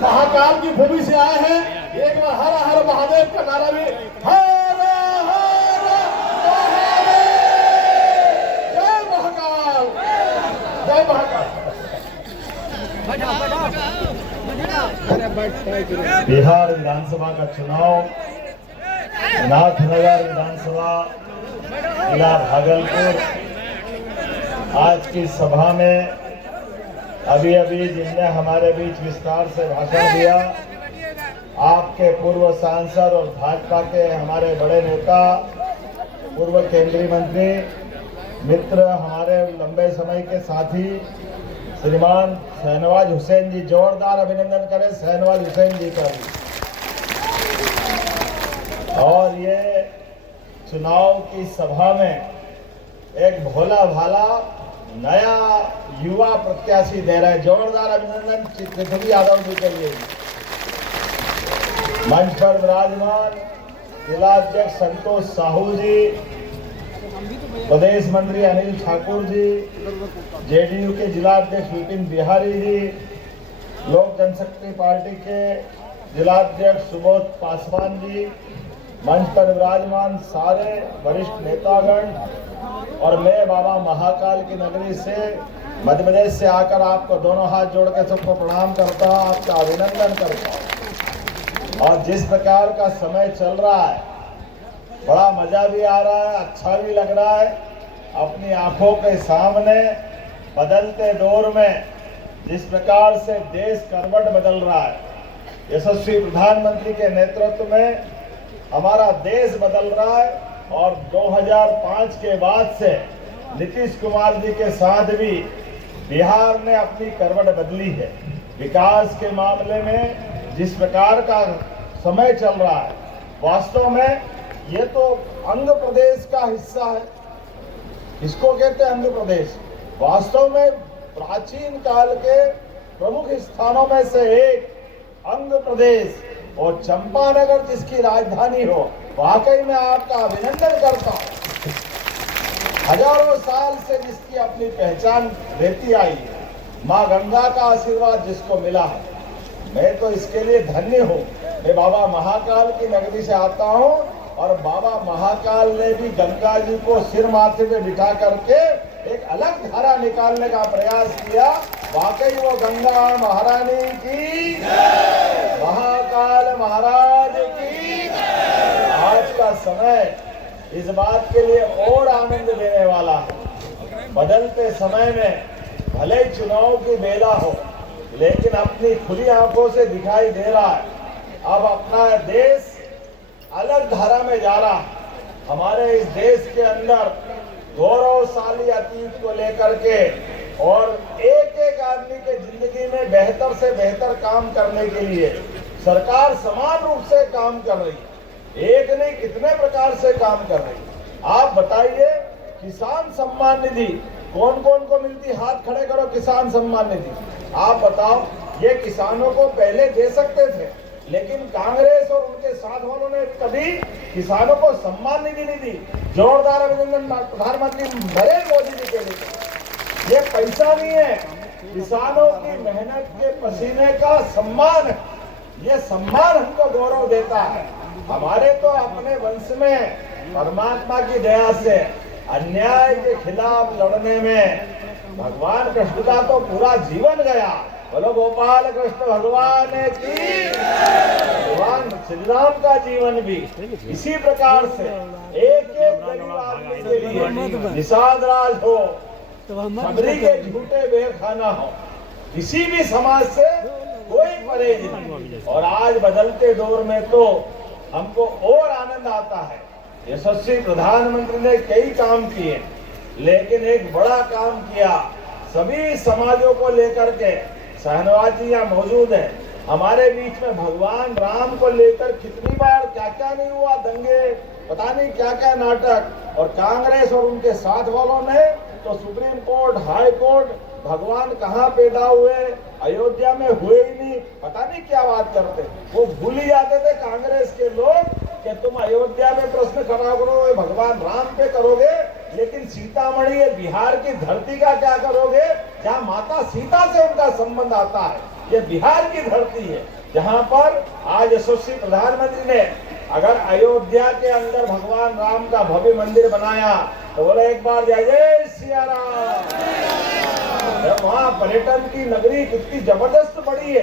महाकाल की भूमि से आए हैं। एक बार हर हर महादेव का नारा भी हर हर महादेव। जय महाकाल, जय महाकाल। बिहार विधानसभा का चुनाव नाथनगर विधानसभा जिला भागलपुर। आज की सभा में अभी जिनने हमारे बीच विस्तार से भाषण दिया, आपके पूर्व सांसद और भाजपा के हमारे बड़े नेता, पूर्व केंद्रीय मंत्री मित्र, हमारे लंबे समय के साथी श्रीमान शहनवाज हुसैन जी, जोरदार अभिनंदन करें शहनवाज हुसैन जी का भी। और ये चुनाव की सभा में एक भोला भाला नया युवा प्रत्याशी दे रहा है। जोरदार अभिनंदन पृथ्वी यादव जी के लिए। मंच पर विराजमान जिलाध्यक्ष संतोष साहू जी, प्रदेश मंत्री अनिल ठाकुर जी, जेडीयू के जिलाध्यक्ष विपिन बिहारी जी, लोक जनशक्ति पार्टी के जिलाध्यक्ष सुबोध पासवान जी, मंच पर विराजमान सारे वरिष्ठ नेतागण, और मैं बाबा महाकाल की नगरी से मध्य प्रदेश से आकर आपको दोनों हाथ जोड़ के सबको प्रणाम करता हूँ, आपका अभिनंदन करता हूँ। और जिस प्रकार का समय चल रहा है, बड़ा मजा भी आ रहा है, अच्छा भी लग रहा है। अपनी आंखों के सामने बदलते दौर में जिस प्रकार से देश करवट बदल रहा है, यशस्वी प्रधानमंत्री के नेतृत्व में हमारा देश बदल रहा है। और 2005 के बाद से नीतीश कुमार जी के साथ भी बिहार ने अपनी करवट बदली है। विकास के मामले में जिस प्रकार का समय चल रहा है, वास्तव में ये तो अंग प्रदेश का हिस्सा है। इसको कहते हैं अंग प्रदेश। वास्तव में प्राचीन काल के प्रमुख स्थानों में से एक अंग प्रदेश, और चंपानगर जिसकी राजधानी हो, वाकई में आपका अभिनंदन करता हूं। हजारों साल से जिसकी अपनी पहचान रहती आई है, माँ गंगा का आशीर्वाद जिसको मिला है, मैं तो इसके लिए धन्य हूँ। मैं बाबा महाकाल की नगरी से आता हूँ, और बाबा महाकाल ने भी गंगा जी को सिर माथे पे बिठा करके एक अलग धारा निकालने का प्रयास किया। वाकई वो गंगा महारानी की, महाकाल महाराज की। आज का समय इस बात के लिए और आनंद देने वाला है। बदलते समय में भले ही चुनाव की बेला हो, लेकिन अपनी खुली आंखों से दिखाई दे रहा है अब अपना देश अलग धारा में जा रहा है। हमारे इस देश के अंदर गौरवशाली अतीत को लेकर के और एक एक आदमी के जिंदगी में बेहतर से बेहतर काम करने के लिए सरकार समान रूप से काम कर रही है। एक नहीं कितने प्रकार से काम कर रही है। आप बताइए, किसान सम्मान निधि कौन कौन को मिलती? हाथ खड़े करो। किसान सम्मान निधि आप बताओ। ये किसानों को पहले दे सकते थे, लेकिन कांग्रेस और उनके साथ वालों ने कभी किसानों को सम्मान निधि नहीं दी। जोरदार अभिनंदन प्रधानमंत्री नरेंद्र मोदी जी के लिए। ये पैसा नहीं है, किसानों की मेहनत के पसीने का सम्मान है। ये सम्मान हमको गौरव देता है। हमारे तो अपने वंश में परमात्मा की दया से अन्याय के खिलाफ लड़ने में भगवान कृष्ण का तो पूरा जीवन गया। बोलो गोपाल कृष्ण भगवान की। भगवान श्री राम का जीवन भी इसी प्रकार से एक एक गरीब आदमी के लिए निषाद राज हो, सबरी के झूठे बेर खाना हो, किसी भी समाज से कोई परहेज नहीं। और आज बदलते दौर में तो हमको और आनंद आता है। यशस्वी प्रधानमंत्री ने कई काम किए, लेकिन एक बड़ा काम किया सभी समाजों को लेकर के। शहनवाज जी यहाँ मौजूद है। हमारे बीच में भगवान राम को लेकर कितनी बार क्या क्या नहीं हुआ, दंगे, पता नहीं क्या क्या नाटक। और कांग्रेस और उनके साथ वालों ने तो सुप्रीम कोर्ट, हाई कोर्ट, भगवान कहाँ पैदा हुए, अयोध्या में हुए ही नहीं, पता नहीं क्या बात करते। वो भूल ही जाते थे कांग्रेस के लोग कि तुम अयोध्या में प्रश्न खड़ा करोगे, भगवान राम पे करोगे, लेकिन सीतामढ़ी ये बिहार की धरती का क्या करोगे, जहाँ माता सीता से उनका संबंध आता है। ये बिहार की धरती है, जहाँ पर आज यशस्वी प्रधानमंत्री ने अगर अयोध्या के अंदर भगवान राम का भव्य मंदिर बनाया तो बोले एक बार जय जय सिया राम। वहाँ पर्यटन की नगरी कितनी जबरदस्त बड़ी है।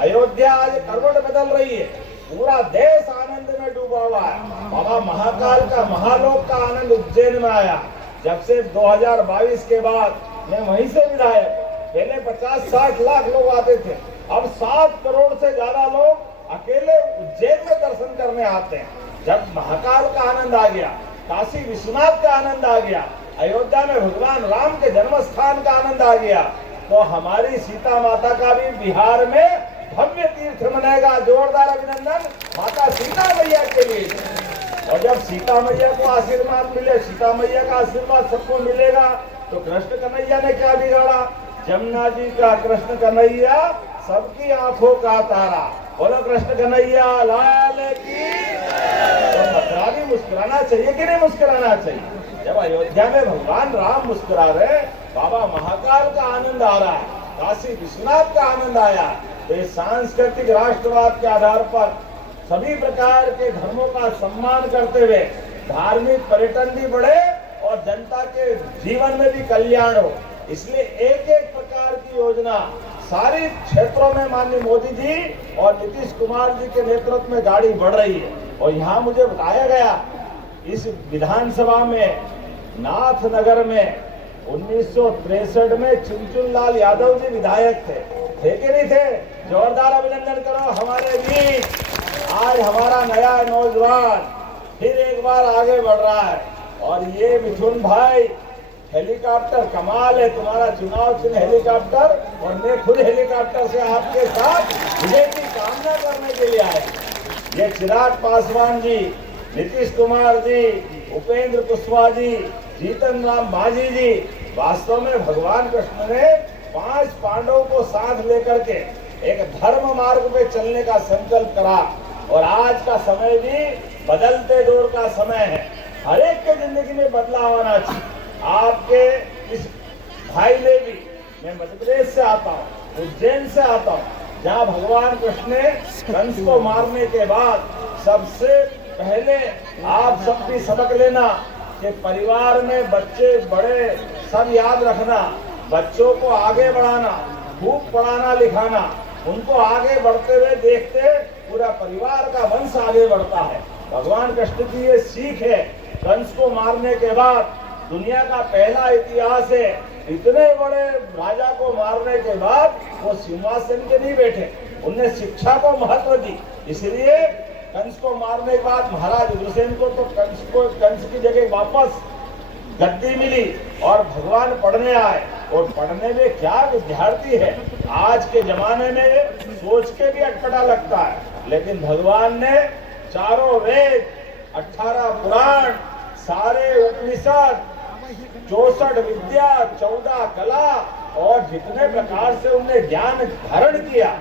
अयोध्या आज करवट बदल रही है, पूरा देश आनंद में डूबा हुआ है। बाबा महाकाल का महालोक का आनंद उज्जैन में आया। जब से 2022 के बाद मैं वहीं से विधायक, पहले 50-60 लाख लोग आते थे, अब 7 करोड़ से ज्यादा लोग अकेले उज्जैन में दर्शन करने आते हैं। जब महाकाल का आनंद आ गया, काशी विश्वनाथ का आनंद आ गया, अयोध्या में भगवान राम के जन्म स्थान का आनंद आ गया, तो हमारी सीता माता का भी बिहार में भव्य तीर्थ मनाएगा। जोरदार अभिनंदन माता सीता मैया के लिए। और जब सीता मैया को आशीर्वाद मिले, सीता मैया का आशीर्वाद सबको मिलेगा, तो कृष्ण कन्हैया ने क्या बिगाड़ा। जमुना जी का कृष्ण कन्हैया सबकी आंखों का तारा। बोलो कृष्ण कन्हैया लाल की। तो मथुरा भी मुस्कुराना चाहिए कि नहीं मुस्कुराना चाहिए। जब अयोध्या में भगवान राम मुस्कुरा रहे, बाबा महाकाल का आनंद आ रहा है, काशी विश्वनाथ का आनंद आया, तो ये सांस्कृतिक राष्ट्रवाद के आधार पर सभी प्रकार के धर्मों का सम्मान करते हुए धार्मिक पर्यटन भी बढ़े और जनता के जीवन में भी कल्याण हो। इसलिए एक एक प्रकार की योजना सारी क्षेत्रों में माननीय मोदी जी और नीतीश कुमार जी के नेतृत्व में गाड़ी बढ़ रही है। और यहाँ मुझे बताया गया, इस विधानसभा में नाथनगर में 1963 में चुनचुन लाल यादव जी विधायक थे कि नहीं थे। जोरदार अभिनंदन करो हमारे बीच। आज हमारा नया नौजवान फिर एक बार आगे बढ़ रहा है। और ये मिथुन भाई हेलीकॉप्टर कमाल है, तुम्हारा चुनाव चिन्ह हेलीकॉप्टर, और मैं खुद हेलीकॉप्टर से आपके साथ विजय की कामना करने के लिए आया। ये चिराग पासवान जी, नीतीश कुमार जी, उपेंद्र कुशवाहा जी, जीतन राम मांझी जी, वास्तव में भगवान कृष्ण ने 5 पांडवों को साथ लेकर के एक धर्म मार्ग पे चलने का संकल्प करा। और आज का समय भी बदलते दौर का समय है, हर एक के जिंदगी में बदलाव आना चाहिए। आपके इस भाई ने भी, मैं मध्य प्रदेश से आता हूँ, उज्जैन से आता हूँ, जहाँ भगवान कृष्ण ने कंस को मारने के बाद सबसे पहले आप सब भी सबक लेना कि परिवार में बच्चे बड़े सब याद रखना, बच्चों को आगे बढ़ाना, खूब पढ़ाना लिखाना, उनको आगे बढ़ते हुए देखते पूरा परिवार का वंश आगे बढ़ता है। भगवान कृष्ण की ये सीख है। कंस को मारने के बाद दुनिया का पहला इतिहास है, इतने बड़े राजा को मारने के बाद वो सिंहासन के नहीं बैठे, उनने शिक्षा को महत्व दी। इसलिए कंस को मारने के बाद महाराज उग्रसेन को तो कंस की जगह वापस गद्दी मिली और भगवान पढ़ने आए। और पढ़ने में क्या विद्यार्थी है, आज के जमाने में सोच के भी अटपटा लगता है, लेकिन भगवान ने चारों वेद, 18 पुराण, सारे उपनिषद, 64 विद्या, 14 कला और जितने प्रकार से उन्हें ज्ञान धारण किया।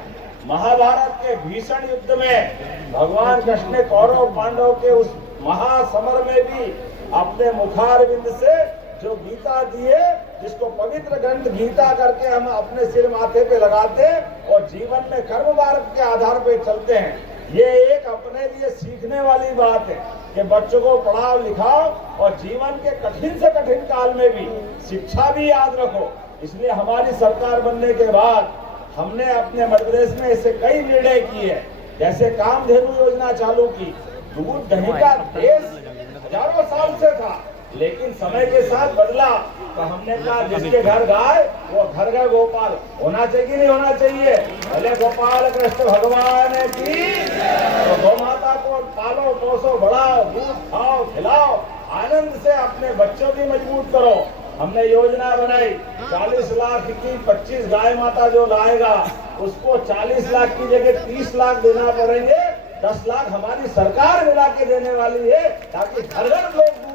महाभारत के भीषण युद्ध में भगवान कृष्ण ने कौरव पांडव के उस महासमर में भी अपने मुखारविंद से जो गीता दिए, जिसको पवित्र ग्रंथ गीता करके हम अपने सिर माथे पे लगाते और जीवन में कर्म मार्ग के आधार पे चलते हैं। ये एक अपने लिए सीखने वाली बात है कि बच्चों को पढ़ाओ लिखाओ और जीवन के कठिन से कठिन काल में भी शिक्षा भी याद रखो। इसलिए हमारी सरकार बनने के बाद हमने अपने मध्य प्रदेश में ऐसे कई निर्णय किए, जैसे कामधेनु योजना चालू की। दूध दही का देश हजारों साल से था, लेकिन समय के साथ बदला, तो हमने कहा जिसके घर गाय वो घर का गोपाल होना चाहिए कि नहीं होना चाहिए। भले गोपाल कृष्ण भगवान की। तो गौ माता को पालो पोसो बढ़ाओ, दूध खाओ खिलाओ, आनंद से अपने बच्चों की मजबूत करो। हमने योजना बनाई 40 लाख की 25 गाय माता जो लाएगा उसको 40 लाख की जगह 30 लाख देना पड़ेंगे। 10 लाख हमारी सरकार मिला के देने वाली है, ताकि घर घर लोग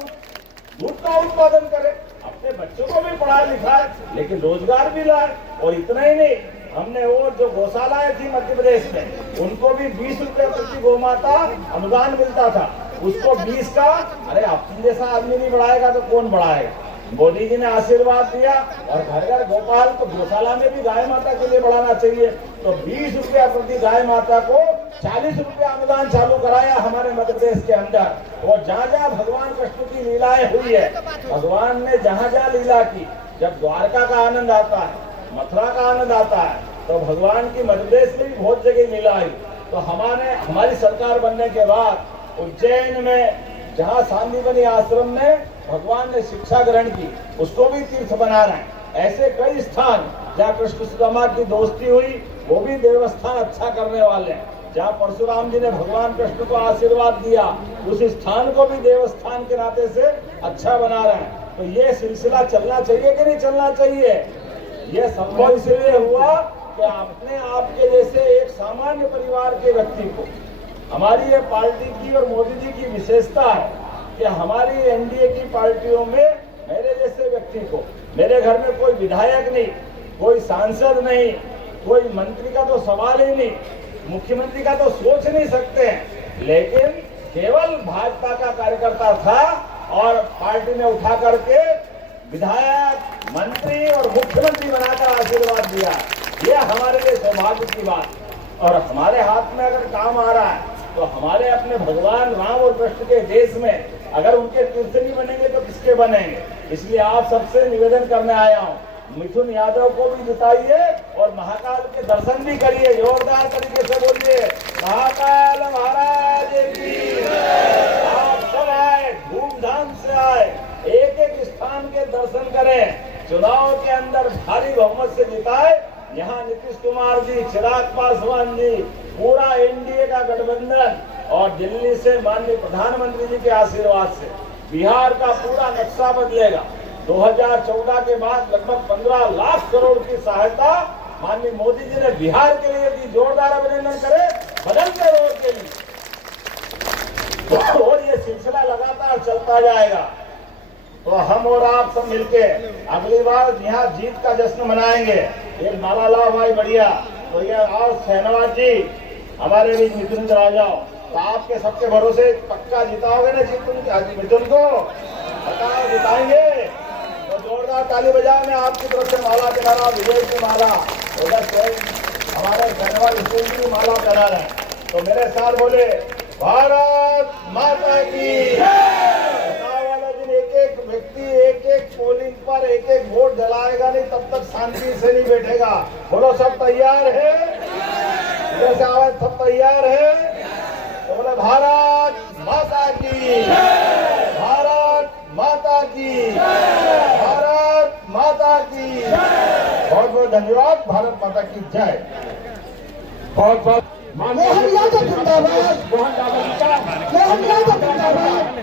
दूध का उत्पादन करें, अपने बच्चों को भी पढ़ाए लिखाए, लेकिन रोजगार भी लाए। और इतना ही नहीं, हमने वो जो गौशालाएं थी मध्य प्रदेश में, उनको भी 20 रुपए प्रति गोमाता अनुदान मिलता था, उसको 20 का, अरे अपने जैसा आदमी नहीं बढ़ाएगा तो कौन बढ़ाएगा। मोदी जी ने आशीर्वाद दिया और घर घर गोपाल को गौशाला में भी गाय माता के लिए बढ़ाना चाहिए, तो 20 रुपया प्रति गाय माता को 40 रुपया अनुदान चालू कराया हमारे मध्य प्रदेश के अंदर। और जहाँ जहाँ भगवान कृष्ण की लीलाएं हुई है, भगवान ने जहाँ जहाँ लीला की, जब द्वारका का आनंद आता है, मथुरा का आनंद आता है, तो भगवान की मध्य प्रदेश में भी बहुत जगह लीला आई। तो हमारी सरकार बनने के बाद उज्जैन में जहाँ सांदीपनि आश्रम में भगवान ने शिक्षा ग्रहण की, उसको भी तीर्थ बना रहे हैं। ऐसे कई स्थान जहाँ कृष्ण सुदामा की दोस्ती हुई, वो भी देवस्थान अच्छा करने वाले हैं। जहाँ परशुराम जी ने भगवान कृष्ण को आशीर्वाद दिया, उस स्थान को भी देवस्थान के नाते से अच्छा बना रहे हैं। तो ये सिलसिला चलना चाहिए कि नहीं चलना चाहिए? ये संभव इसलिए हुआ कि अपने आप के जैसे एक सामान्य परिवार के व्यक्ति को, हमारी ये पार्टी की और मोदी जी की विशेषता है कि हमारी एनडीए की पार्टियों में मेरे जैसे व्यक्ति को, मेरे घर में कोई विधायक नहीं, कोई सांसद नहीं, कोई मंत्री का तो सवाल ही नहीं, मुख्यमंत्री का तो सोच नहीं सकते हैं, लेकिन केवल भाजपा का कार्यकर्ता था और पार्टी ने उठा करके विधायक, मंत्री और मुख्यमंत्री बनाकर आशीर्वाद दिया। ये हमारे लिए सौभाग्य की बात। और हमारे हाथ में अगर काम आ रहा है तो हमारे अपने भगवान राम और कृष्ण के देश में अगर उनके तीर्थ नहीं बनेंगे तो किसके बनेंगे? इसलिए आप सबसे निवेदन करने आया हूँ, मिथुन यादव को भी जिताइए और महाकाल के दर्शन भी करिए। जोरदार तरीके से बोलिए, महाकाल महाराज की। आप सब आए, धूमधाम से आए, एक एक स्थान के दर्शन करें, चुनाव के अंदर भारी बहुमत से जिताए। यहाँ नीतीश कुमार जी, चिराग पासवान जी, पूरा एनडीए का गठबंधन और दिल्ली से माननीय प्रधानमंत्री जी के आशीर्वाद से बिहार का पूरा नक्शा बदलेगा। 2014 के बाद लगभग 15 लाख करोड़ की सहायता माननीय मोदी जी ने बिहार के लिए दी। जोरदार अभिनंदन करें बदलते रोड के लिए। और ये सिलसिला लगातार चलता जाएगा। तो हम और आप सब मिलके अगली बार यहाँ जीत का जश्न मनाएंगे। एक नारा लाओ भाई, बढ़िया। तो ये आओ शहनवाज जी, हमारे बीच मिथुन आ जाओ। तो आपके सबके भरोसे पक्का जिताओगे ना मिथुन को? बताओ, जिताएंगे? तो जोरदार ताली बजाओ। मैं आपकी तरफ से माला चढ़ा रहा हूँ, विजय की माला। उधर हमारे शहनवाज स्कूल की माला चढ़ा रहे हैं। तो मेरे साथ बोले, भारत माता की। एक व्यक्ति एक एक पोलिंग पर एक एक वोट जलाएगा नहीं, तब तक शांति से नहीं बैठेगा। बोलो, सब तैयार है? जैसे आवाज, सब तैयार है? तो बोले, भारत माता की, भारत माता की, भारत माता की। बहुत बहुत धन्यवाद। भारत माता की जय। बहुत बहुत मोहन यादव जिंदाबाद, मोहन यादव जिंदाबाद।